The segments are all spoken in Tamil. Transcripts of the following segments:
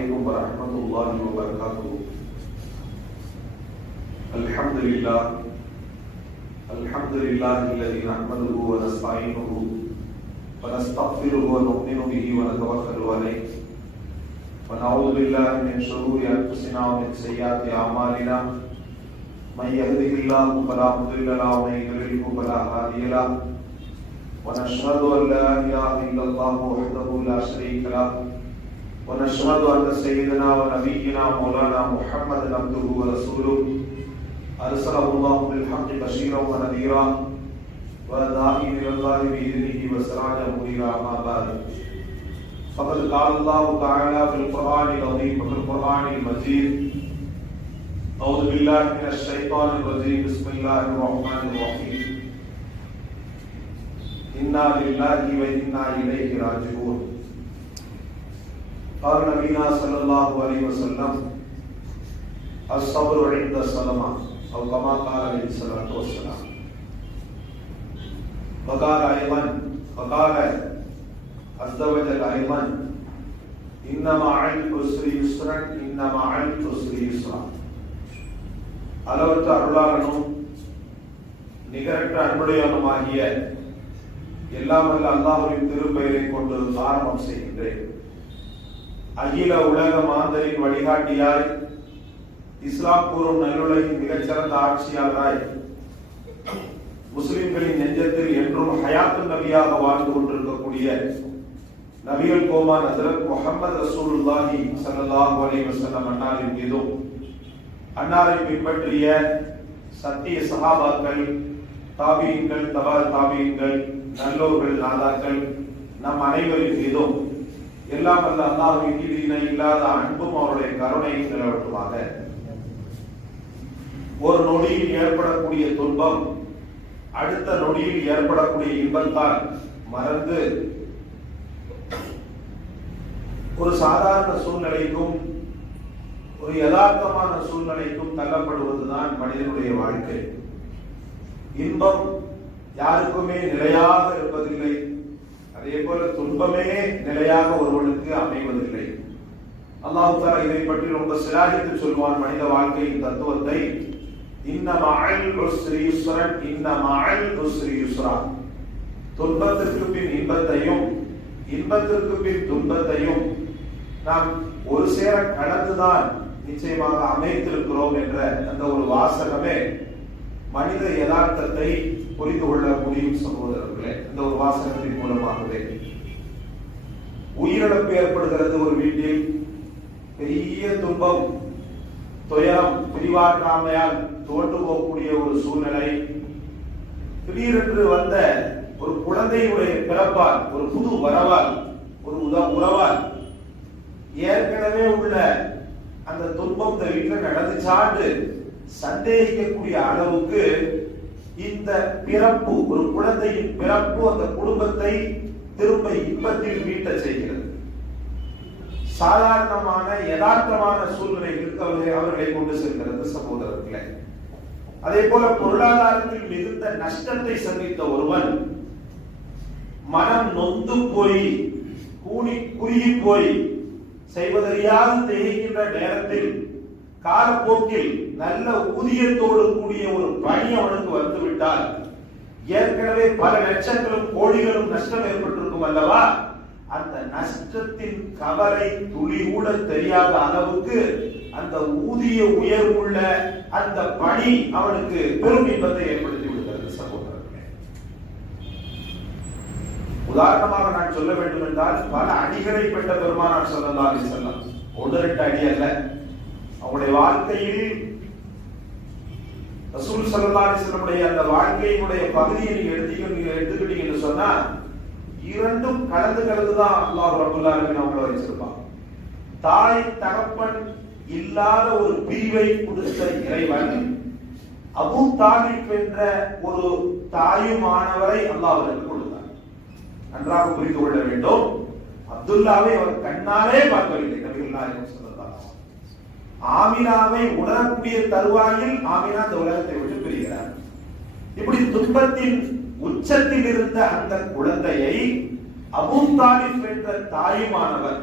عليكم ورحمة الله وبركاته. الحمد لله الذي نحمده ونستعينه ونستغفره ونؤمن به ونتوكل عليه ونعوذ بالله من شرور أنفسنا ومن سيئات أعمالنا. من يهده الله فلا مضل له ومن يضلل فلا هادي له. ونشهد أن لا إله إلا الله وحده لا شريك له. ونشهد أن سيدنا ونبينا مولانا محمد عبده ورسوله أرسله الله بالحق بشيرا ونذيرا وداعيا إلى الله بإذنه وسراجا منيرا. أما بعد فقد قال الله تعالى في القرآن العظيم وفي القرآن المجيد: أعوذ بالله من الشيطان الرجيم. بسم الله الرحمن الرحيم. إنا لله وإنا إليه راجعون. قال نبينا صلى الله عليه وسلم: الصبر عند الصدمة، أو كما قال عليه الصلاة والسلام. فقال عز وجل أيضا: إن مع العسر يسرا إن مع العسر يسرا. அளவற்ற அருளாளனும் நிகரற்ற அன்புடையவனுமாகிய எல்லாம் வல்ல அல்லாஹ்வின் திருப்பெயரை கொண்டு ஆரம்பம் செய்கின்றேன். அகில உலக மாந்தரின் வழிகாட்டியாய், இஸ்லாம் கூறும் நல்லுலகின் மிகச்சிறந்த ஆட்சியாளராய், முஸ்லிம்களின் நெஞ்சத்தில் என்றும் ஹயாத்து நபியாக வாழ்ந்து கொண்டிருக்கக்கூடிய நபிகள் கோமான் ஹஜ்ரத் முஹம்மது ரசூலுல்லாஹி ஸல்லல்லாஹு அலைஹி வஸல்லம் அன்னாரின் மீதும், அன்னாரை பின்பற்றிய சத்திய சஹாபாக்கள், தாபீன்கள், தபா தாபீன்கள், நல்லோர்கள், நாதாக்கள், நம் அனைவரின் மீதும் எல்லாம் வல்ல அல்லாஹ்வின் மீது இணை இல்லாத அன்பும் அவருடைய கருணையும் நிலவட்டுமாக. ஒரு நொடியில் ஏற்படக்கூடிய துன்பம் அடுத்த நொடியில் ஏற்படக்கூடிய இன்பத்தால் மறந்து ஒரு சாதாரண சூழ்நிலைக்கும் ஒரு யதார்த்தமான சூழ்நிலைக்கும் தள்ளப்படுவதுதான் மனிதனுடைய வாழ்க்கை. இன்பம் யாருக்குமே நிலையாக இருப்பதில்லை, அதே போல துன்பமே நிலையாக ஒருவனுக்கு அமைவதில்லை. அல்லாஹ் தஆலா இதை பற்றி ரொம்ப சிலாகித்து சொல்வான் மனித வாழ்க்கையின் தத்துவத்தை. இன்ன மஅல் உஸ்ரி யுஸ்ரன் இன்ன மஅல் உஸ்ரி யுஸ்ரா. துன்பத்திற்கு பின் இன்பத்தையும் இன்பத்திற்கு பின் துன்பத்தையும் நாம் ஒரு சேர கடந்துதான் நிச்சயமாக அமைத்திருக்கிறோம் என்ற அந்த ஒரு வாசகமே மனித யதார்த்தத்தை புரிந்து கொள்ள முடியும் சகோதரர்களே. இந்த ஒரு வாசகத்தின் மூலமாகவே உயிரிழப்பு ஏற்படுகிறது. ஒரு வீட்டில் பெரிய துன்பம், துயரம், பிரிவாற்றாமையால் தோன்று போகக்கூடிய ஒரு சூழ்நிலை. திடீரென்று வந்த ஒரு குழந்தையுடைய பிறப்பால், ஒரு புது வரவால், ஒரு உறவால் ஏற்கனவே உள்ள அந்த துன்பம் இந்த வீட்டில் நடந்துச்சாண்டு சந்தேகிக்கக்கூடிய அளவுக்கு இந்த பிறப்பு, ஒரு குழந்தையின் பிறப்பு அந்த குடும்பத்தை திரும்ப இன்பத்தில் மீட்ட செய்கிறது. சாதாரணமான யதார்த்தமான சூழ்நிலைகளுக்கு அவர்களை கொண்டு செல்கிறது சகோதரர்களே. அதே போல பொருளாதாரத்தில் மிகுந்த நஷ்டத்தை சந்தித்த ஒருவன் மனம் நொந்து போய் குறுகி போய் செய்வதறியாது திகைக்கின்ற நேரத்தில் காலப்போக்கில் நல்ல ஊதியத்தோடு கூடிய ஒரு பணி அவனுக்கு வந்துவிட்டால், ஏற்கனவே பல லட்சங்களும் கோடிகளும் நஷ்டம் ஏற்பட்டிருக்கும் அல்லவா, அந்த நஷ்டத்தின் கவலை துளி கூட தெரியாத அளவுக்கு அந்த ஊதிய உயர்வுள்ள அந்த பணி அவனுக்கு பெரும் இன்பத்தை ஏற்படுத்தி விடுகிறது சகோதரர்களே. உதாரணமாக நான் சொல்ல வேண்டும் என்றால், பல அடிகளை பெற்ற பெருமானார் ஸல்லல்லாஹு அலைஹி வஸல்லம், ஒன்று ரெண்டு அடி அல்ல, அவருடைய வாழ்க்கையில் ரசூல் ஸல்லல்லாஹு அலைஹி வஸல்லம் அந்த வாழ்க்கையினுடைய பகுதியை நீங்க எடுத்துக்கிட்டீங்கன்னு சொன்னா, இரண்டும் கலந்துதான் அல்லாஹ் ரப்பல் ஆலமீன் அவங்களை வச்சிருப்பான். தாய் தகப்பன் இல்லாத ஒரு பிரிவை கொடுத்த இறைவன் அபூ தாலிப் என்ற ஒரு தாயுமானவரை அல்லாஹ் அவருக்கு கொடுத்தார். நன்றாக புரிந்து கொள்ள வேண்டும். அப்துல்லாவை அவர் கண்ணாலே பார்க்கவில்லை. நபிகள் நாயகம் ஸல்லல்லாஹு அலைஹி வஸல்லம் ஆமினாவை உணரக்கூடிய தருவாயில் ஆமினா இந்த உலகத்தை விட்டு பிரிகிறார். இப்படி துன்பத்தின் உச்சத்தில் இருந்த அந்த குழந்தையை அபூ தாலிப் என்ற தாயுமானவர்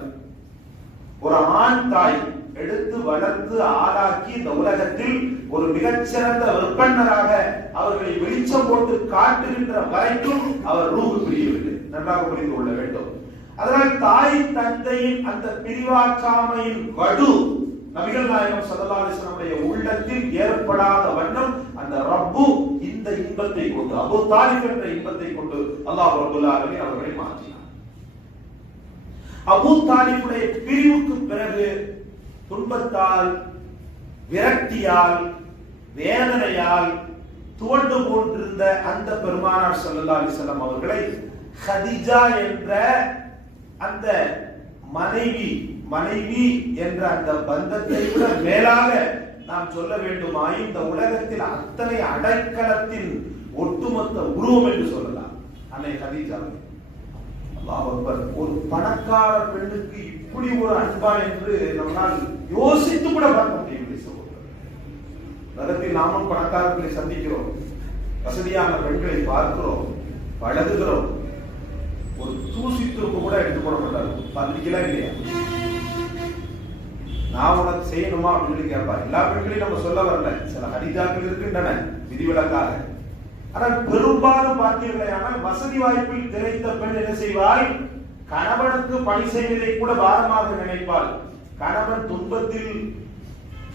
ஒரு ஆண் தாய் எடுத்து வளர்த்து ஆளாக்கி இந்த உலகத்தில் ஒரு மிகச்சிறந்த விற்பனராக அவர்களை வெளிச்சம் போட்டு காட்டுகின்ற வரைக்கும் அவர் ரூஹ் பிரியவில்லை. நன்றாக புரிந்து கொள்ள வேண்டும். அதனால் தாய் தந்தையின் அந்த பிரிவாற்றாமையின் வடு நபிகள் நாயகம் ஸல்லல்லாஹு அலைஹி வஸல்லம் உள்ளத்தில் ஏற்படாத வண்ணம் அந்த ரப்பு இந்த இன்பத்தை கொண்டு, அபூ தாலிப் என்ற இன்பத்தை கொண்டு அல்லாஹ் ரப்பல் ஆலமீன் அவர்களை மாற்றினார். அபூ தாலிபுடைய பிரிவுக்கு பிறகு துன்பத்தால், விரக்தியால், வேதனையால் துவண்டு போன்றிருந்த அந்த பெருமானார் ஸல்லல்லாஹு அலைஹி வஸல்லம் அவர்களை ஹதீஜா என்ற அந்த மனைவி என்ற அந்த பந்தத்தை விட மேலாக நாம் சொல்ல வேண்டுமாய் இந்த உலகத்தில் அத்தனை அடைக்கலத்தின் ஒட்டுமொத்த உருவம் என்று சொல்லலாம் அன்னை ஹதீஜா. அல்லாஹ் அக்பர். ஒரு பணக்கார பெண்ணுக்கு இப்படி ஒரு அன்பா என்று நம்மால் யோசித்து கூட பார்க்க முடியவில்லை. உலகத்தில் நாமும் பணக்காரர்களை சந்திக்கிறோம், வசதியான பெண்களை பார்க்கிறோம், பழகுகிறோம். ஒரு தூசி துருப்பு கூட எடுத்து போட மாட்டாரு. பார்த்துக்கலாம் இல்லையா? நான் உனக்கு செய்யணுமா அப்படின்னு கேட்பா. எல்லா பெண்களையும் நம்ம சொல்ல வரல, சில ஹதீஜாக்கள் இருக்கின்றன விதிவிலக்காக. ஆனால் பெரும்பாலும் பார்த்தீர்களானால் வசதி வாய்ப்பில் கிடைத்த பெண் என்ன செய்வாள்? கணவனுக்கு பணி செய்வதை கூட பாரமாக நினைப்பாள். கணவன் துன்பத்தில்,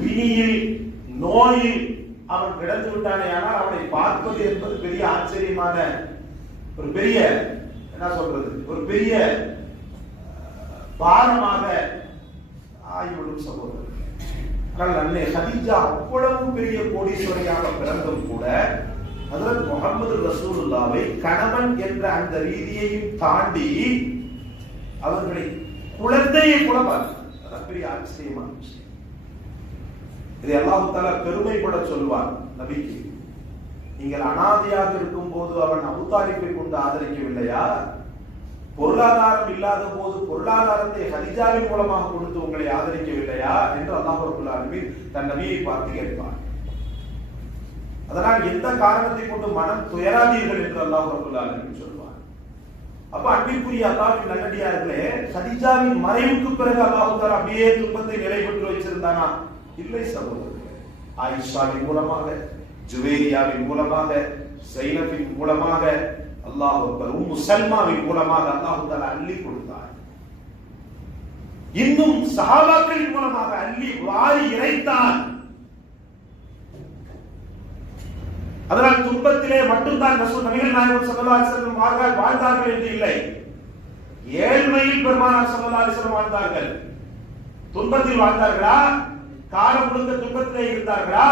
பிணியில், நோயில் அவன் கிடந்து விட்டானே, ஆனால் அவனை பார்ப்பது என்பது பெரிய ஆச்சரியமான ஒரு பெரிய என்ன சொல்றது, ஒரு பெரிய பாரமாக ஆகிவிடும் சகோதரர்கள். ஆனால் அன்னை ஹதீஜா அவ்வளவு பெரிய கோடீஸ்வரியாக பிறந்தும் கூட ஹஜ்ரத் முஹம்மது ரசூலுல்லாஹ்வை கணவன் என்ற அந்த ரீதியையும் தாண்டி அவர்களை குழந்தையை கூட பார்த்தார். பெரிய ஆச்சரியமான விஷயம். இதை அல்லாஹ் தஆலா பெருமைப்பட சொல்வார் நபிக்கு. நீங்கள் அனாதையாக இருக்கும் போது அவன் அபூ தாலிபை கொண்டு ஆதரிக்கவில்லையா? பொருளாதாரம் இல்லாத போது பொருளாதாரத்தை ஹதீஜாவின் மூலமாக கொடுத்து உங்களை ஆதரிக்கவில்லையா என்று அல்லாஹ் ரப்பல் ஆலமீன் தன் நபியை பார்த்து கேட்பார். அதனால் எந்த காரணத்தை கொண்டு மனம் துயராதீர்கள் என்று அல்லாஹ் ரப்பல் ஆலமீன் சொல்வார். அப்ப அன்பிற்குரிய அல்லாஹ்வின் நல்லடியார்களே, ஹதீஜாவின் மறைவுக்கு பிறகு அல்லாஹ் தஆலா அப்படியே துன்பத்தை நிலைபெற்று வச்சிருந்தானா? இல்லை சகோதரர்களே. ஆயிஷாவின் மூலமாக, ஜுவேரியாவின் மூலமாக, ஸைனபின் மூலமாக, அல்லாஹ் அக்பர், உம்மு சல்மாவின் மூலமாக அல்லாஹ் தஆலா அள்ளி கொடுத்தார். இன்னும் சஹாபாக்களின் மூலமாக அள்ளி வாரி இறைத்தான். அதனால் துன்பத்திலே மட்டும்தான் ரசூல் நபிகள் நாயகம் ஸல்லல்லாஹு அலைஹி வஸல்லம் வாழ்ந்தார்கள் என்று இல்லை. ஏழ்மையில் பெருமானார் ஸல்லல்லாஹு அலைஹி வஸல்லம் வாழ்ந்தார்கள். துன்பத்தில் வாழ்ந்தார்களா? காலம் முழுக்க துன்பத்திலே இருந்தார்களா?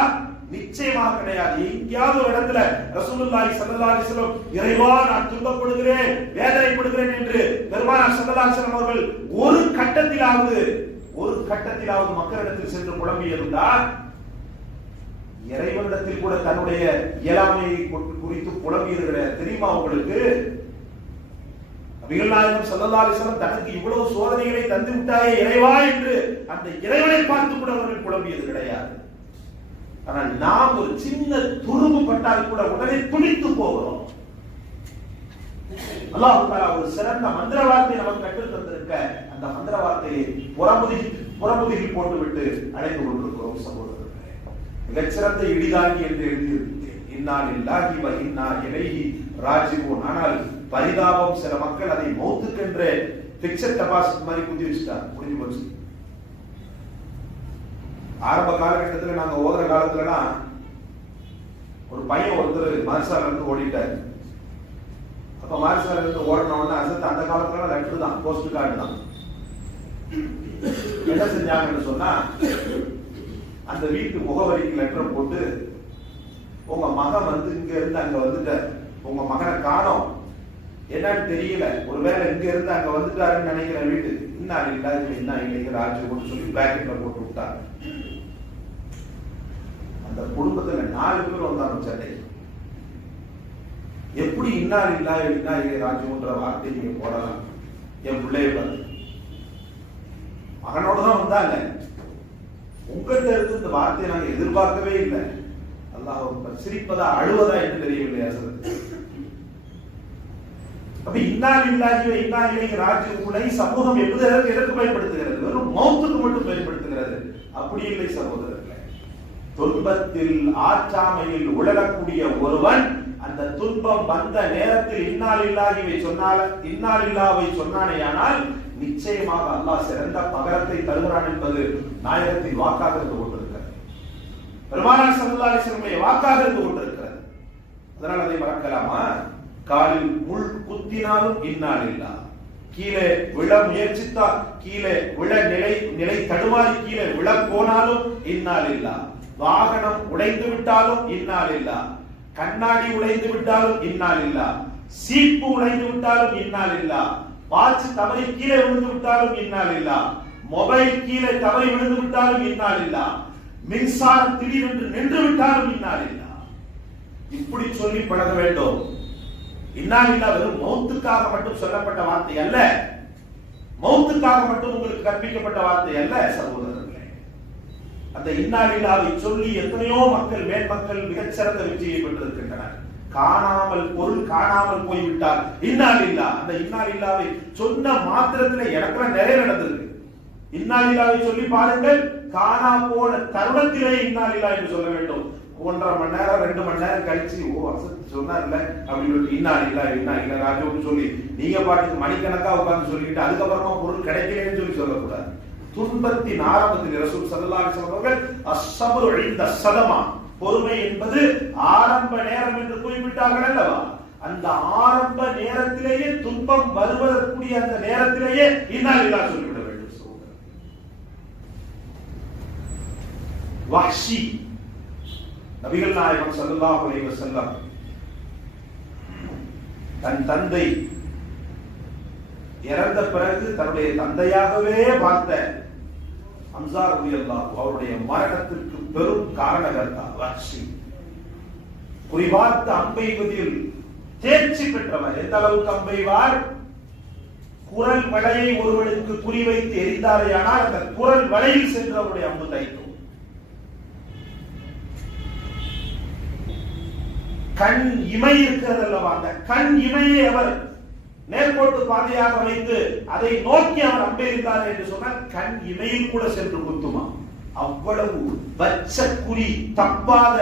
நிச்சயமாக கிடையாது. எங்கேயாவது ஒரு இடத்துல ரசூலுல்லாஹி ஸல்லல்லாஹு அலைஹி வஸல்லம் இறைவா நான் துன்பப்படுகிறேன், வேதனைப்படுகிறேன் என்று பெருமானார் ஸல்லல்லாஹு அலைஹி வஸல்லம் அவர்கள் ஒரு கட்டத்திலாவது மக்களிடத்தில் சென்று புலம்பியிருந்தார். இறைவனிடத்தில் கூட தன்னுடைய இயலாமையை குறித்து புலம்பியது கிடையாது. தெரியுமா உங்களுக்கு? நபிகள் நாயகம் ஸல்லல்லாஹு அலைஹி வஸல்லம் தனக்கு இவ்வளவு சோதனைகளை தந்து விட்டாயே இறைவா என்று அந்த இறைவனை பார்த்து கூட அவர்கள் புலம்பியது கிடையாது. ஆனால் நாம் ஒரு சின்ன துரும்பு பட்டால் கூட உடனே துடித்து போகிறோம். அல்லாஹ் தஆலா ஒரு சிறந்த மந்திர வார்த்தையை நமக்கு கற்றுத் தந்திருக்க அந்த மந்திர வார்த்தையை புறமுதுகில் போட்டுவிட்டு அழைத்து கொண்டிருக்கிறோம் சகோதரர்களே. மிகச்சிறந்த இடிதாங்கி என்று எழுதியிருக்கிறேன். இன்னா லில்லாஹி வ இன்னா இலைஹி ராஜிஊன். ஆனால் பரிதாபம், சில மக்கள் அதை மௌத்துக்கென்ற பிக்சர் டெபாசிட் மாதிரி குத்தி வச்சுட்டாங்க. முடிஞ்சு போச்சு. ஆரம்ப காலகட்டத்தில் நாங்க ஓதுற காலத்துலலாம் ஒரு பையன் ஒருத்தர் மார்சால இருந்து ஓடிட்டாரு. அப்ப மார்சால இருந்து ஓடின உடனே அசத்து அந்த காலத்துல லெட்டர் தான், போஸ்ட் கார்டு தான். என்ன செஞ்சாங்கன்னு சொன்னா, அந்த வீட்டு முகவரிக்கு லெட்டர் போட்டு உங்க மகன் வந்து இங்க இருந்து அங்க வந்துட்டார், உங்க மகனை காணோம், என்னன்னு தெரியல, ஒருவேளை இங்க இருந்து அங்க வந்துட்டாருன்னு நினைக்கிற வீட்டு இன்னா இல்லைங்க ராஜு சொல்லி பிராக்கெட்ல போட்டு விட்டாங்க. அந்த குடும்பத்துல 4 பேர் வந்தாங்க சண்டை. எப்படி இன்னா இல்லை ராஜுன்ற வார்த்தை நீங்க போடலாம்? என் பிள்ளைய பார்த்து மகனோட தான் வந்தாங்க. உங்கள்கிட்ட இருந்து இந்த வார்த்தையை நாங்க எதிர்பார்க்கவே இல்லை. அல்லாஹ் சிரிப்பதா அழுவதா என்று தெரியவில்லை. அப்ப இன்னா லில்லாஹி வ இன்னா இலைஹி ராஜிஊனை சமூகம் எதற்கு பயன்படுத்துகிறது? வெறும் மௌத்துக்கு மட்டும் பயன்படுத்துகிறது. அப்படி இல்லை சகோதரர்களே. துன்பத்தில் ஆற்றாமையில் உழலக்கூடிய ஒருவன் அந்த துன்பம் வந்த நேரத்தில் இன்னா லில்லாஹிவை சொன்னானேயானால் நிச்சயமாக அல்லாஹ் சிறந்த பகரத்தை தருகிறான் என்பது நாயகத்தின் வாக்காக இருந்து கொண்டிருக்கிறது. பெருமானார் ஸல்லல்லாஹு அலைஹி வஸல்லம் வாக்காக இருந்து கொண்டிருக்கிறது. அதனால் அதை மறக்கலாமா? காலில் முள் குத்தினாலும் இன்னா லில்லாஹ், கீழே விழ முயற்சித்தால், கீழே விழ நிலை தடுமாறி கீழே விழ போனாலும் இன்னா லில்லாஹ், வாகனம் உடைந்து விட்டாலும் இன்னா லில்லாஹ், கண்ணாடி உடைந்து விட்டாலும் இன்னா லில்லாஹ், சீப்பு உடைந்து விட்டாலும் இன்னா லில்லாஹ், வாட்ச் தவறி கீழே விழுந்து விட்டாலும் இன்னா லில்லாஹ், மொபைல் கீழே தவறி விழுந்து விட்டாலும் இன்னா லில்லாஹ், மின்சாரம் திடீரென்று நின்று விட்டாலும் இன்னா லில்லாஹ். இப்படி சொல்லி பழக வேண்டும். இன்னா லில்லாஹ் வெறும் மௌத்துக்காக மட்டும் சொல்லப்பட்ட வார்த்தை அல்ல, மௌத்துக்காக மட்டும் உங்களுக்கு கற்பிக்கப்பட்ட வார்த்தை அல்ல சகோதரர்களே. அந்த இன்னா லில்லாஹ்வை சொல்லி எத்தனையோ மக்கள் மேன்மக்கள் மிகச்சிறந்த வெற்றியை பெற்றிருக்கின்றனர். பொருள் காணாமல் போய்விட்டால் இன்னா லில்லாஹ், அந்த இன்னா லில்லாஹ்வை சொன்ன மாத்திரத்தில் எனக்குலாம் நிறைய நடந்திருக்கு. இன்னா லில்லாஹ்வை சொல்லி பாருங்கள், காணா போன தருணத்திலே இன்னா லில்லாஹ் என்று சொல்ல வேண்டும். 1.5 மணி நேரம் 2 மணி நேரம் கழிச்சு சொன்னார்ல அப்படின்னு இன்னா லில்லாஹ் ராஜோன்னு சொல்லி நீங்க பாட்டுக்கு மணிக்கணக்கா உட்கார்ந்து சொல்லிட்டு அதுக்கப்புறமா பொருள் கிடைக்கலன்னு சொல்லி சொல்லக்கூடாது. துன்பத்தின் ஆரம்பத்தில் ரசூல் ஸல்லல்லாஹு அலைஹி வஸல்லம் அவர்கள் அஸ்ஸப்ரு இன்த ஸதமா, பொறுமை என்பது ஆரம்ப நேரம் என்று குறிப்பிட்டார்கள் அல்லவா? அந்த ஆரம்ப நேரத்திலேயே துன்பம் வருவதற்குரிய அந்த நேரத்திலேயே இன்னா லில்லாஹ் சொல்லிவிட வேண்டும். வஹ்ஷி நபிகள் நாயகம் ஸல்லல்லாஹு அலைஹி வஸல்லம் தன் தந்தை இறந்த பிறகு தன்னுடைய தந்தையாகவே பார்த்த ஹம்ஸா ரலியல்லாஹு அவருடைய மரணத்திற்கு பெரும் காரணகர்த்தா வஹ்ஷி. குறிபார்த்து அம்பெய்வதில் தேர்ச்சி பெற்றவர். எந்த அளவுக்கு அம்பெய்வார்? குரல் வளையை ஒருவனுக்கு குறிவைத்து எரிந்தாரையானால் அந்த குரல் வளையில் சென்று அவருடைய அம்பு தைக்கும். கண் இமை இருக்கிறது அல்லவா, அந்த கண் இமையை அவர் நேர்கோட்டு பாதையாக வைத்து அதை நோக்கி அவர் அம்பெய்தார் என்று சொன்னால் கண் இமையில் கூட சென்று குத்துமா. அவ்வளவு வச்ச குறி தப்பாத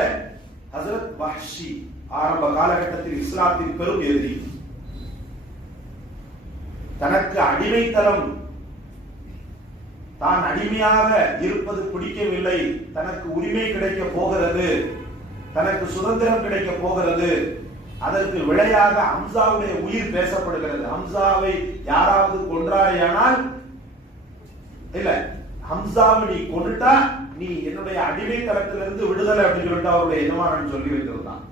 ஹஜ்ரத் வஹ்ஷி ஆரம்ப காலகட்டத்தில் இஸ்லாத்தின் பெரும் எதிரி. தனக்கு அடிமைத்தனம், தான் அடிமையாக இருப்பது பிடிக்கவில்லை, தனக்கு உரிமை கிடைக்க போகிறது, தனக்கு சுதந்திரம் கிடைக்க போகிறது, அதற்கு விளையாக ஹம்சாவுடைய உயிர் பேசப்படுகிறது. ஹம்சாவை யாராவது கொன்றாரையானால், இல்ல ஹம்சாவை நீ கொண்டுட்டா நீ என்னுடைய அடிமைத்தனத்திலிருந்து விடுதலை அப்படின்னு சொல்லிட்டு அவருடைய எஜமானன் சொல்லி வைத்திருந்தான்.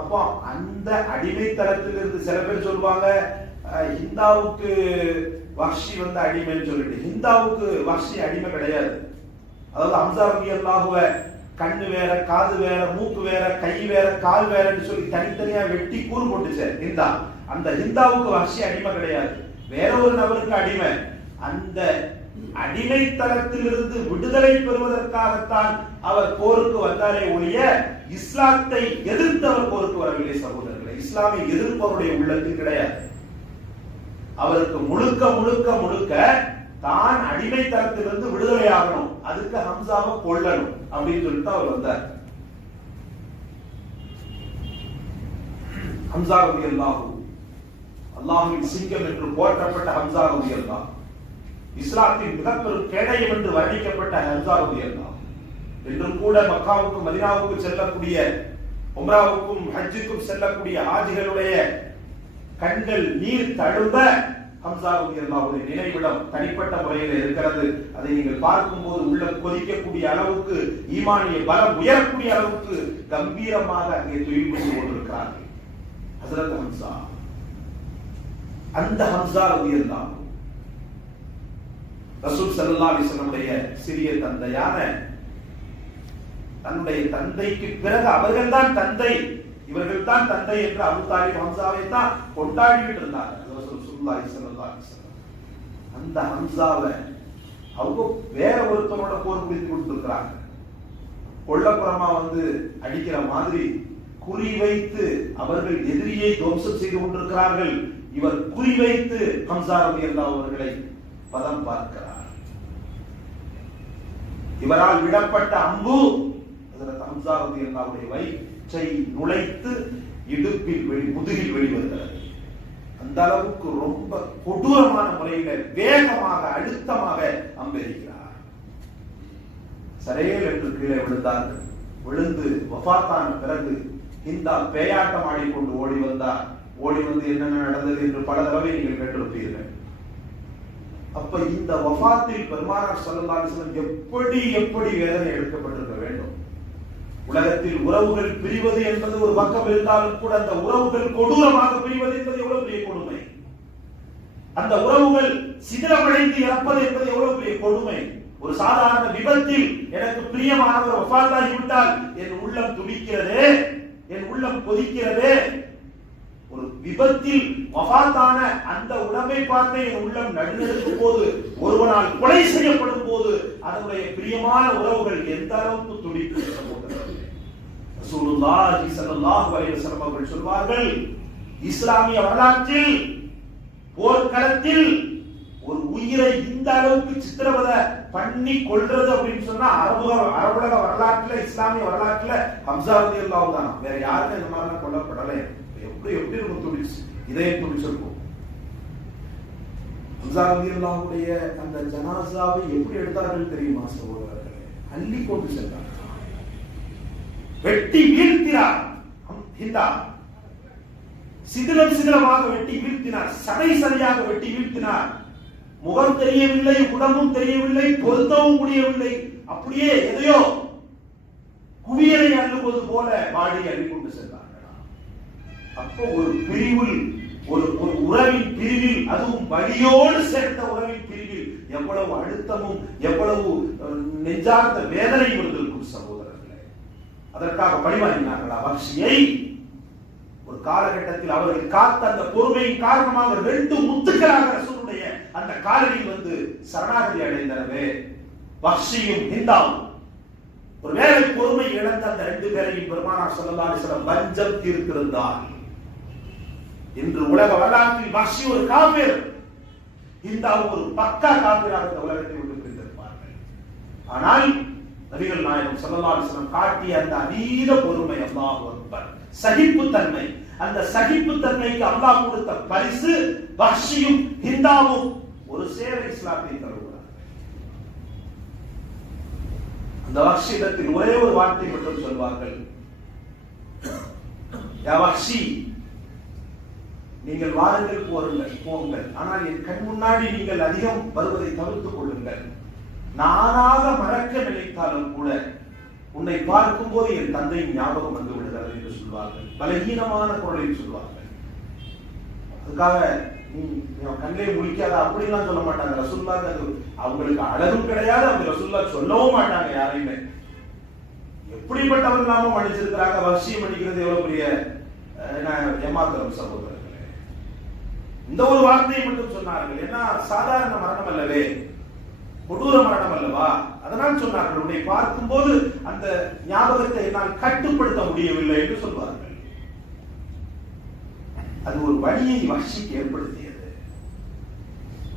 அப்போ அந்த அடிமைத்தனத்திலிருந்து சில பேர் சொல்லுவாங்க ஹிந்தாவுக்கு வஹ்ஷி வந்து அடிமைன்னு சொல்லிட்டு. ஹிந்தாவுக்கு வஹ்ஷி அடிமை கிடையாது. அதாவது ஹம்சா ரலியல்லாஹு கண்ணு வேற, காது வேற, மூக்கு வேற, கை வேற, கால் வேறன்னு சொல்லி தனித்தனியா வெட்டி கூறு போட்டுச்சு ஹிந்தா. அந்த ஹிந்தாவுக்கு வஹ்ஷி அடிமை கிடையாது, வேற ஒரு நபருக்கு அடிமை. அந்த அடிமைத்தனத்திலிருந்து விடுதலை பெறுவதற்காகத்தான் அவர் போருக்கு வந்தாரே ஒழிய இஸ்லாத்தை எதிர்த்தவர் போருக்கு வரவில்லை சகோதரர்களே. இஸ்லாமை எதிர்ப்பவருடைய உள்ளத்தில் கிடையாது. அவருக்கு முழுக்க முழுக்க முழுக்க தான் அடிமைத்தனத்திலிருந்து விடுதலை ஆகணும், அதுக்கு ஹம்சாவை கொல்லணும் அப்படின்னு சொல்லிட்டு அவர் வந்தார். ஹம்சா ரலியல்லாஹு அல்லாஹ்வின் சிங்கம் என்று போற்றப்பட்ட ஹம்சா ரலியல்லாஹு, இஸ்லாத்தின் மிகப்பெரும் கேடயம் என்று வர்ணிக்கப்பட்ட ஹம்சா ரலியல்லாஹு, இன்றும் கூட மக்காவுக்கும் மதீனாவுக்கும் செல்லக்கூடிய, உம்ராவுக்கும் ஹஜ்ஜுக்கும் செல்லக்கூடிய ஹாஜிகளுடைய கண்கள் நீர் தழும்ப ஹம்சா ரலியல்லாஹுவின் நினைவிடம் தனிப்பட்ட முறையில் இருக்கிறது. அதை நீங்கள் பார்க்கும்போது உள்ள கொதிக்கக்கூடிய அளவுக்கு, ஈமானிய பலம் உயரக்கூடிய அளவுக்கு கம்பீரமாக அங்கே துயில்பட்டு கொண்டிருக்கிறார்கள் ஹஜ்ரத் ஹம்சா. அந்த ஹம்சா ரலியல்லாஹு ரசூல் ஸல்லல்லாஹு அலைஹி வஸல்லம் சிறிய தந்தையான, தன்னுடைய தந்தைக்கு பிறகு அவர்கள் தான் தந்தை, இவர்கள் தான் தந்தை என்று அபூ தாலிப் ஹம்சாவை தான் கொண்டாடிட்டு இருந்தாங்க ரசூலுல்லாஹி ஸல்லல்லாஹு அலைஹி வஸல்லம். அந்த ஹம்சாவை அவங்க வேற ஒருத்தரோட போர் புரிந்து கொடுத்திருக்கிறாங்க. கொல்லப்புறமா வந்து அடிக்கிற மாதிரி குறி வைத்து அவர்கள் எதிரியை துவம்சம் செய்து கொண்டிருக்கிறார்கள். இவர் குறிவைத்து ஹம்ஸா ரலியல்லாஹு அவர்களை பதம் பார்க்கிறார். இவரால் விடப்பட்ட அம்பு ஹஜ்ரத் ஹம்ஸா ரலியல்லாஹுடைய வயிற்றை நுழைத்து இடுப்பில் முதுகில் வெளிவருகிறது. அந்த அளவுக்கு ரொம்ப கொடூரமான முறையில வேகமாக அழுத்தமாக அம்பெறுகிறார். சரையல் என்று கீழே விழுந்தார்கள். விழுந்து வஃபாத்தான பிறகு ஹிந்தா பேயாட்டம் ஆடிக்கொண்டு ஓடி வந்தார். ஓடி வந்து என்னென்ன நடந்தது என்று பல தடவை நீங்கள் கேட்டிருப்பீர்கள். அப்ப இந்த வஃபாத்தில் பெருமானார் ஸல்லல்லாஹு அலைஹி வஸல்லம் எப்படி வேதனை எடுக்கப்பட்டிருக்க வேண்டும். உலகத்தில் உறவுகள் பிரிவது என்பது ஒரு பக்கம் இருந்தாலும் கூட அந்த உறவுகள் கொடூரமாக பிரிவது என்பது எவ்வளவு பெரிய கொடுமை. அந்த உறவுகள் சிதிலமடைந்து இறப்பது என்பது எவ்வளவு பெரிய கொடுமை. ஒரு சாதாரண விபத்தில் எனக்கு பிரியமானவர் வஃபாத்தாகி விட்டால் என் உள்ளம் துடிக்கிறதே, என் உள்ளம் கொதிக்கிறதே. ஒரு விபத்தில் வஃபாத்தான அந்த உடம்பை பார்த்து என் உள்ளம் நடுநடுக்கும் போது, ஒருவனால் கொலை செய்யப்படும் போது அதனுடைய பிரியமான உறவுகள் எந்த அளவுக்கு துடிக்கும். ரசூலுல்லாஹி ஸல்லல்லாஹு அலைஹி வஸல்லம் அவர்கள் சொல்வார்கள், இஸ்லாமிய வரலாற்றில் போர்க்களத்தில் ஒரு உயிரை இந்த அளவுக்கு சித்திரவதை பண்ணி கொள்றது அப்படின்னு சொன்னா அரபுலக வரலாற்றுல, இஸ்லாமிய வரலாற்றுல ஹம்ஸா ரலியல்லாஹு தான். வேற யாருமே இந்த மாதிரி கொல்லப்படலை. எப்படி துடிச்சு இதயம் துடிச்சிருக்கும். ஹம்ஸா ரலியல்லாஹுடைய அந்த ஜனாசாவை எப்படி எடுத்தார்கள் தெரியுமா சகோதரர்களே? அள்ளி கொண்டு சென்றார், வெட்டி வீழ்த்தினார். ஹிந்தா சிதிலமாக வெட்டி வீழ்த்தினார், சரியாக வெட்டி வீழ்த்தினார். முகம் தெரியவில்லை, உடம்பும் தெரியவில்லை, பொருத்தவும் முடியவில்லை. அப்படியே எதையோ குவியலை அள்ளுவது போல வாடி அள்ளிக்கொண்டு சென்றார்கள். அப்போ ஒரு பிரிவில், ஒரு உறவின் பிரிவில், அதுவும் வலியோடு சேர்ந்த உறவின் பிரிவில் எவ்வளவு அழுத்தமும் எவ்வளவு நெஞ்சார்ந்த வேதனை இருந்திருக்கும் சகோதரர்களே. அதற்காக பழிவாங்கினார்களா வஹ்ஷியை? ஒரு காலகட்டத்தில் அவர்கள் காத்த அந்த பொறுமையின் காரணமாக 2 முத்துக்களாக ரசூலுடைய அந்த காலடியில் வந்து சரணாகதி அடைந்தனவே வஹ்ஷியும் ஹிந்தாவும். ஒருவேளை பொறுமை இழந்த அந்த 2 பேரையும் பெருமானார் ஸல்லல்லாஹு அலைஹி வஸல்லம் வஞ்சம் தீர்த்திருந்தார். இன்று உலக வரலாற்றில் வஹ்ஷி ஒரு காஃபிர், ஹிந்தாவும் ஒரு பக்கா காஃபிராக இந்த உலகத்தை விட்டு பிரிந்திருப்பார்கள். ஆனால் நபிகள் நாயகம் ஸல்லல்லாஹு அலைஹி வஸல்லம் காட்டிய அந்த அதீத பொறுமை, அல்லாஹு அக்பர், சகிப்புத்தன்மை, அந்த சகிப்புத்தன்மைக்கு அல்லாஹ் கொடுத்த பரிசு வஹ்ஷியும் ஹிந்தாவும் ஒரு சேவை இஸ்லாத்தை தருகிறார். அந்த வஹ்ஷியிடத்தில் ஒரே ஒரு வார்த்தை மட்டும் சொல்வார்கள், யா வஹ்ஷி, நீங்கள் வாருங்கள் போங்கள், ஆனால் என் கண் முன்னாடி நீங்கள் அதிகம் வருவதை தவிர்த்துக் கொள்ளுங்கள். நானாக மறக்க நினைத்தாலும் கூட உன்னை பார்க்கும் போது என் தந்தை ஞாபகம் வந்து விடுகிறது என்று சொல்வார்கள். பலகீனமான குரலில் சொல்வார்கள். அதுக்காக நீ கண்ணை முடிக்காத அப்படிலாம் சொல்ல மாட்டாங்க. ரசூலுல்லாஹ் அவங்களுக்கு அழகும் கிடையாது, அவங்க ரசூலுல்லாஹ் சொல்லவும் மாட்டாங்க யாரையுமே. எப்படிப்பட்டவர்கள் நாம மன்னிச்சிருக்கிறாங்க. வஹ்ஷியை மன்னிக்கிறது எவ்வளவு பெரிய ஏமாத்திரம் சகோதரர்களே. இந்த ஒரு வார்த்தையை மட்டும் சொன்னார்கள். ஏன்னா சாதாரண மரணம் அல்லவே, கொடூர மரணம் அல்லவா. அதனால் சொன்னார்கள், உன்னை பார்க்கும் போது அந்த ஞாபகத்தை என்னால் கட்டுப்படுத்த முடியவில்லை என்று சொல்வார்கள். அது ஒரு வழியை வஹ்ஷிக்கு ஏற்படுத்தியது.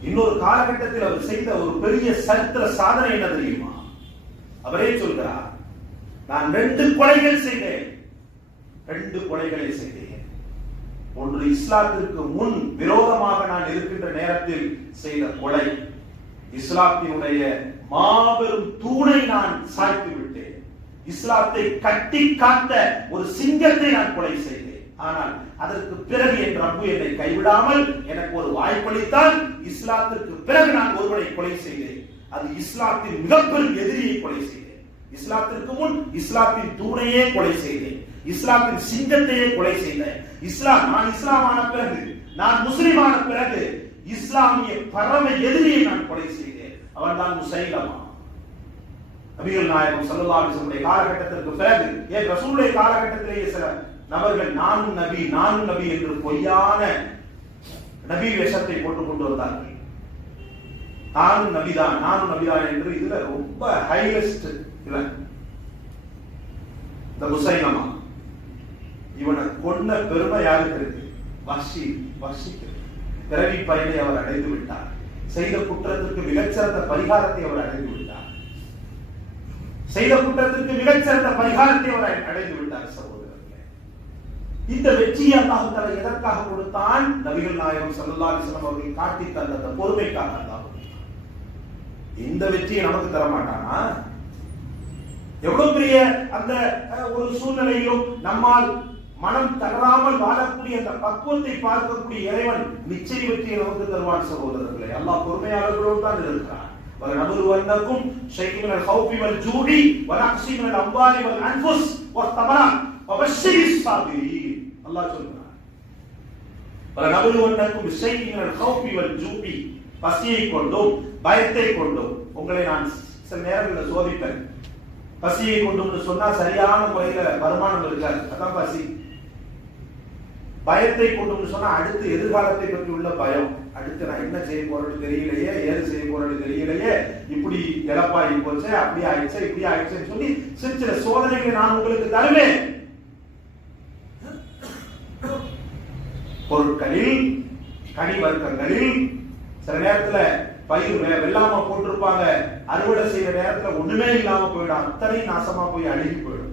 இன்னொரு காலகட்டத்தில் அவர் செய்த ஒரு பெரிய சரித்திர சாதனை என்ன தெரியுமா? அவரே சொல்கிறார், நான் 2 கொலைகள் செய்தேன். 2 கொலைகளை செய்தேன். ஒன்று இஸ்லாத்திற்கு முன் விரோதமாக நான் இருக்கின்ற நேரத்தில் செய்த கொலை. இஸ்லாத்தினுடைய மாபெரும் தூணை நான் சாய்த்து விட்டேன். இஸ்லாத்தை கட்டி காத்த ஒரு சிங்கத்தை நான் கொலை செய்தேன். ஆனால் அதற்கு பிறகு என் ரப்பு என்னை கைவிடாமல் எனக்கு ஒரு வாய்ப்பளித்தால் இஸ்லாத்திற்கு பிறகு நான் ஒருவனை கொலை செய்தேன். அது இஸ்லாத்தின் மிகப்பெரும் எதிரியை கொலை செய்தேன். இஸ்லாத்திற்கு முன் இஸ்லாத்தின் தூணையே கொலை செய்தேன். இஸ்லாத்தின் சிங்கத்தையே கொலை செய்தேன். நான் இஸ்லாமான பிறகு, நான் முஸ்லிமான பிறகு இஸ்லாமிய பரம எதிரியை நான் கொலை செய்தேன். அவன் தான் முசைலமா. நபிகள் நாயகம் ஸல்லல்லாஹு அலைஹி வஸல்லம் காலகட்டத்திற்கு பிறகு, ஏன் ரசூலுடைய காலகட்டத்திலேயே சில நபர்கள் நானும் நபி என்று பொய்யான நபி வேஷத்தை போட்டுக் கொண்டு வந்தார்கள். நானும் நபிதான் என்று இதுல ரொம்ப ஹையஸ்ட் இவன் இந்த முசைலமா. இவனை கொன்ன பெருமை யாருக்கு இருக்கு? வஹ்ஷிக்கு. பிறவி பயனை அவர் அடைந்து விட்டார். செய்த குற்றத்திற்கு மிகச்சிறந்த பரிகாரத்தை அவர் அடைந்து விட்டார். செய்த குற்றத்திற்கு மிகச்சிறந்த பரிகாரத்தை அவர் அடைந்து விட்டார். சகோதரர்களே, இந்த வெற்றியை அல்லாஹ் தஆலா எதற்காக கொடுத்தான்? நபிகள் நாயகம் ஸல்லல்லாஹு அலைஹி வஸல்லம் அவர்கள் காட்டி தந்த அந்த பொறுமைக்காக அல்லாஹ். இந்த வெற்றியை நமக்கு தர மாட்டானா? எவ்வளவு பெரிய அந்த ஒரு சூழ்நிலையிலும் நம்மால் மனம் தளராமல் வாழக்கூடிய அந்த பக்குவத்தை பார்க்கக்கூடிய இறைவன் நிச்சய வெற்றியை நமக்கு தருவான். சகோதரர்களே, அல்லாஹ் பொறுமையாளர்களோடு தான் இருக்கிறான். வலநபுலுவன்னக்கும் ஷைஇன் மினல் ஹௌஃபி வல் ஜூஇ வ நக்ஸி மினல் அம்வாலி வல் அன்ஃபுஸ் வத்-தமராத் வபஷ்ஷிரிஸ் ஸாபிரீன். அல்லாஹ் சொல்றான், வலநபுலுவன்னக்கும் ஷைஇன் மினல் ஹௌஃபி வல் ஜூஇ, பசியை கொண்டும் பயத்தை கொண்டும் உங்களை நான் சில நேரங்களில் சோதிப்பேன். பசியை கொண்டு சொன்னா சரியான முறையில வருமானம் இருக்காது, அதான் பசி. பயத்தை கொண்டு சொன்னா அடுத்து எதிர்காலத்தை பற்றி உள்ள பயம். அடுத்து நான் என்ன செய்ய போறேன்னு தெரியலையே, ஏது செய்ய போறேன்னு தெரியலையே, இப்படி இழப்பாகி போச்சு, அப்படி ஆயிடுச்சு, இப்படி ஆயிடுச்சுன்னு சொல்லி சில சில சோதனைகளை நான் உங்களுக்கு தருவேன். பொருட்களில், கனி வர்க்கங்களில் சில நேரத்துல பயிர் வெள்ளாம போட்டிருப்பாங்க, அறுவடை செய்யற நேரத்துல ஒண்ணுமே இல்லாம போயிடும், அத்தனை நாசமா போய் அழுகி போயிடும்.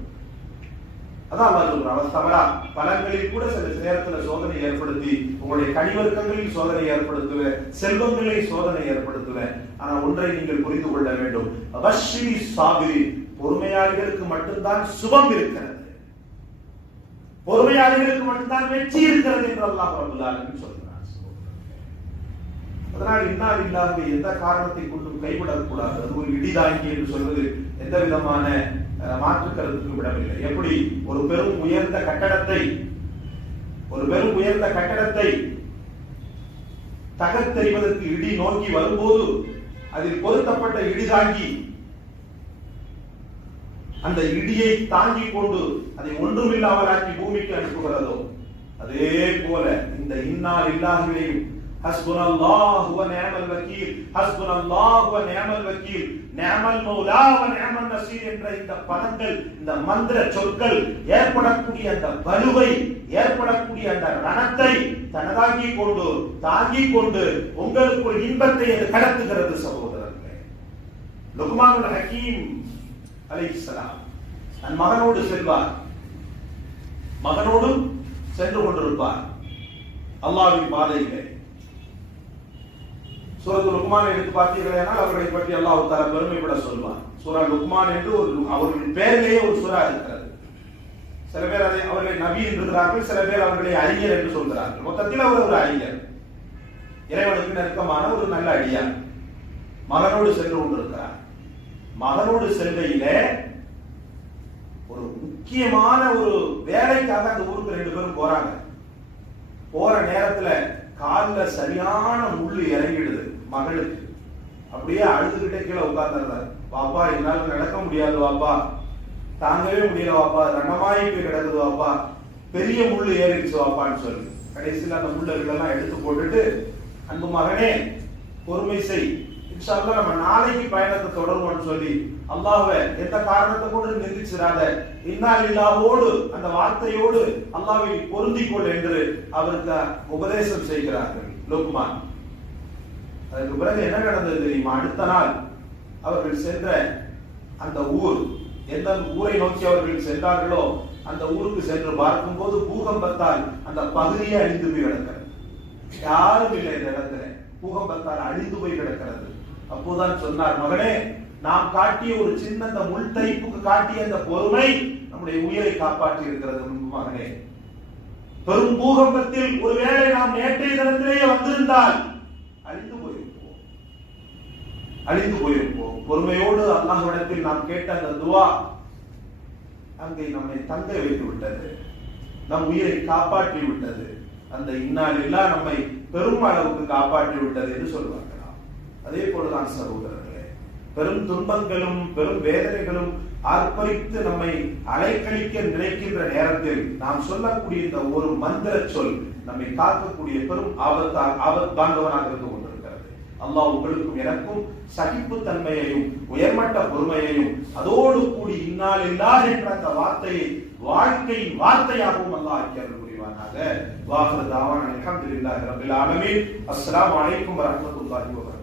அதான் அல்லாஹ் சொல்றான், அவர் தவறா பலன்களில் கூட சில நேரத்துல சோதனை ஏற்படுத்தி உங்களுடைய கனிவர்க்கங்களில் சோதனை ஏற்படுத்துவேன், செல்வங்களில் சோதனை ஏற்படுத்துவேன். ஆனா ஒன்றை நீங்கள் புரிந்து கொள்ள வேண்டும், அபஷ்ஷிரி சாபிரி, பொறுமையாளிகளுக்கு மட்டும்தான் சுபம் இருக்கிறது, பொறுமையாளிகளுக்கு மட்டும்தான் வெற்றி இருக்கிறது என்று அல்லாஹ் ரப்பல் ஆலமீன் சொல்றான். அதனால் இன்னால் இல்லாத எந்த காரணத்தை கொண்டும் கைவிடக்கூடாது. அது ஒரு இடிதாங்கி என்று சொல்வது எந்த விதமான மாற்று கருத்துக்கு விடவில்லை. எப்படி ஒரு பெரும் உயர்ந்த கட்டடத்தை தகர்த்தெறிவதற்கு இடி நோக்கி வரும்போது அதில் பொருத்தப்பட்ட இடிதாங்கி அந்த இடியை தாங்கிக் கொண்டு அதை ஒன்றுமில்லாமலாக்கி பூமிக்கு அனுப்புகிறதோ, அதே போல இந்த இன்னால் இல்லாதவையும் ஹஸ்புனல்லாஹு வ நிஅமல் வக்கீல், ஹஸ்புனல்லாஹு வ நிஅமல் வக்கீல், நிஅமல் மௌலா வ நிஅமன் நஸீர் என்ற இந்த பதங்கள், இந்த மந்திர சொற்கள் ஏற்படக்கூடிய அந்த வலுவை, ஏற்படக்கூடிய அந்த ரணத்தை தனதாக்கி கொண்டு தாங்கிக் கொண்டு உங்களுக்கு ஒரு இன்பத்தை அது கடத்துகிறது. சகோதரர்களே, லுக்மானுல் ஹக்கீம் அலைஹிஸ்ஸலாம் தன் மகனோடு செல்வார், மகனோடு சென்று கொண்டிருப்பார் அல்லாஹ்வின் பாதையிலே. சூரத்து லுக்மான் எடுத்து பார்த்தீர்களானால் அவர்களை பற்றி அல்லாஹ் தஆலா பெருமைப்பட சொல்வார். சூரா லுக்மான் என்று ஒரு அவர்கள் பெயரிலேயே ஒரு சூரா இருக்கிறது. சில பேர் அதை அவர்களை நபி என்கிறார்கள், சில பேர் அவர்களை அறிஞர் என்று சொல்கிறார்கள். மொத்தத்தில் அவர் ஒரு அறிஞர், இறைவனுக்கு நெருக்கமான ஒரு நல்ல அடியார். மகனோடு சென்று கொண்டிருக்கிறார். மகனோடு செல்கையிலே ஒரு முக்கியமான ஒரு வேலைக்காக அந்த ஊருக்கு 2 பேரும் போறாங்க. போற நேரத்துல கால்ல சரியான முள்ளு இறங்கிடுது மகளுக்கு. அப்படியே அழுதுகிட்டே கீழே உட்கார்ந்துறாரு. வாப்பா, என்னால நடக்க முடியாது வாப்பா, தாங்கவே முடியல வாப்பா, ரணமாயி போய் கிடக்குது வாப்பா, பெரிய முள்ளு ஏறிடுச்சு வாப்பான்னு சொல்லி கடைசியில் அந்த முள்ளெல்லாம் எடுத்து போட்டுட்டு, அன்பு மகனே பொறுமை செய், இன்ஷா அல்லாஹ் நம்ம நாளைக்கு பயணத்தை தொடருவோம்னு சொல்லி அல்லாஹ்வை எந்த காரணத்தை கொண்டு நிந்திச்சிடாத, இன்னா லில்லாஹோடு அந்த வார்த்தையோடு அல்லாஹ்வை பொருந்திக் கொள் என்று அவருக்கு உபதேசம் செய்கிறார்கள் லுக்மான். அதற்கு பிறகு என்ன நடந்தது தெரியுமா? அடுத்த நாள் அவர்கள் சென்ற அந்த ஊர், எந்த ஊரை நோக்கி அவர்கள் சென்றார்களோ அந்த ஊருக்கு சென்று பார்க்கும்போது பூகம்பத்தால் அந்த பகுதியே அழிந்து போய் கிடக்கிறது. யாரும் இல்லை இந்த இடத்துல, பூகம்பத்தால் அழிந்து போய் கிடக்கிறது. அப்போதான் சொன்னார், மகனே, நாம் காட்டிய ஒரு சின்ன அந்த முள் தைப்புக்கு காட்டிய அந்த பொறுமை நம்முடைய உயிரை காப்பாற்றி இருக்கிறது மகனே. பெரும் பூகம்பத்தில் ஒருவேளை நாம் நேற்றைய தினத்திலேயே வந்திருந்தால் அழிந்து போயிருப்போம். பொறுமையோடு அல்லாஹ்விடத்தில் நாம் கேட்ட அந்த துஆ அங்கே நம்மை தங்க வைத்து விட்டது, நம் உயிரை காப்பாற்றி விட்டது. அந்த இன்னாலில்லா நம்மை பெரும் அளவுக்கு காப்பாற்றி விட்டது என்று சொல்வார்கள். அதே போலதான் சகோதரர்களே, பெரும் துன்பங்களும் பெரும் வேதனைகளும் ஆர்ப்பரித்து நம்மை அலைக்கழிக்க நினைக்கின்ற நேரத்தில் நாம் சொல்லக்கூடிய இந்த ஒரு மந்திர சொல் நம்மை காக்கக்கூடிய பெரும் ஆபத்தாண்டவனாக இருந்து கொண்டிருக்கிறது. அல்லாஹ் உங்களுக்கும் எனக்கும் சகிப்பு தன்மையையும் உயர்மட்ட பொறுமையையும் அதோடு கூடி இன்னாலில்லாஹ் என்ற அந்த வார்த்தையை வாழ்க்கையின் வார்த்தையாகவும் அல்லாஹ் ஆக்கி அருள் புரிவார். புரிவானாக. வாஹிரு தாவானா அல்ஹம்துலில்லாஹி ரப்பில் ஆலமீன். அஸ்ஸலாமு அலைக்கும் வரஹ்மத்துல்லாஹி வபரகாத்துஹு.